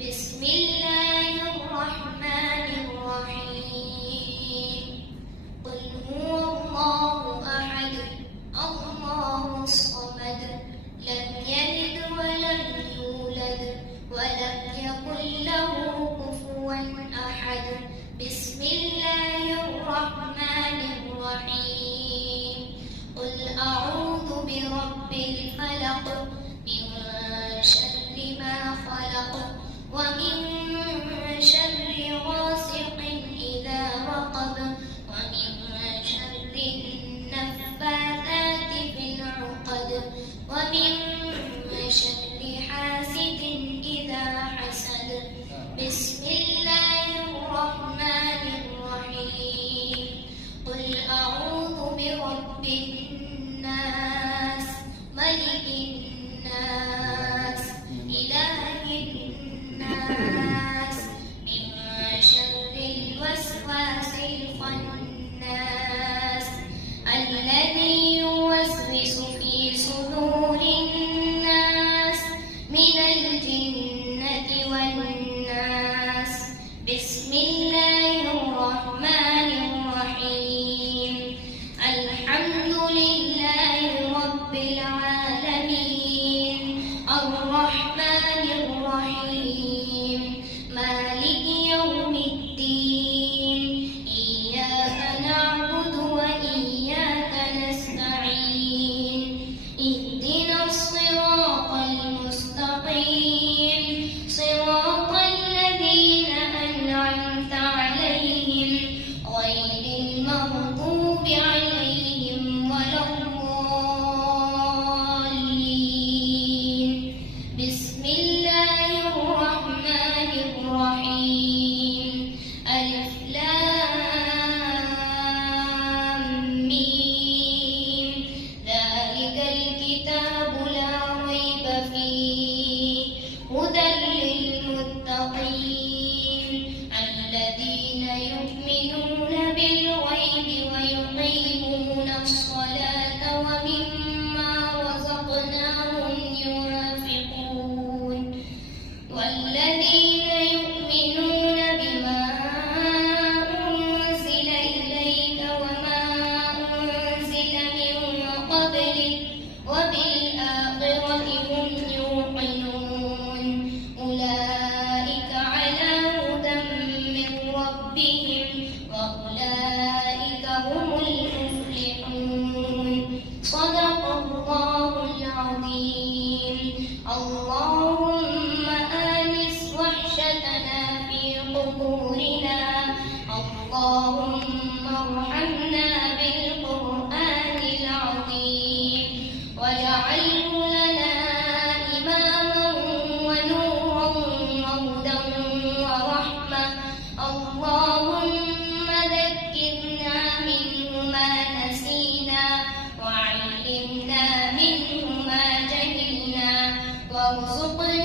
بسم الله الرحمن الرحيم قل هو الله أحد الله الصمد لم يلد ولم يولد ولم يكن له كفوا أحد بسم الله الرحمن الرحيم قل أعوذ برب الفلق من شر ما خلق ومن شر غاسق إذا وقب ومن شر النفاثات في العقد ومن شر حاسد إذا حسد بسم الله الرحمن الرحيم قل أعوذ برب الناس ملك الناس إله الناس من شر الوسواس الخناس الذي يوسوس في صدور الناس من الجنة والناس بسم الله الرحمن الرحيم الحمد لله رب العالمين الرحمن الرحيم مالك يوم الدين إياك نعبد وإياك نستعين اهدنا الصراط المستقيم صراط الذين أنعمت عليهم غير المغضوب عليهم ولا الضالين بسم الله الرحمن الرحيم ألف لام ميم ذلك الكتاب لا ريب فيه هدى للمتقين الذين يؤمنون بالغيب ويقيمون الصلاة ومما رزقناهم ينفقون والذين يؤمنون بما أنزل إليك وما أنزل من قبلك وبالآخرة هم يوقنون أولئك على هدى من ربهم وأولئك هم المفلحون صدق الله العظيم اللهم آنس وحشتنا في قبورنا اللهم ارحمنا بالقرآن العظيم واجعله لنا إماما ونورا وهدى ورحمة اللهم ذكرنا منه ما نسينا وعلمنا منه ما جهلنا وارزقنا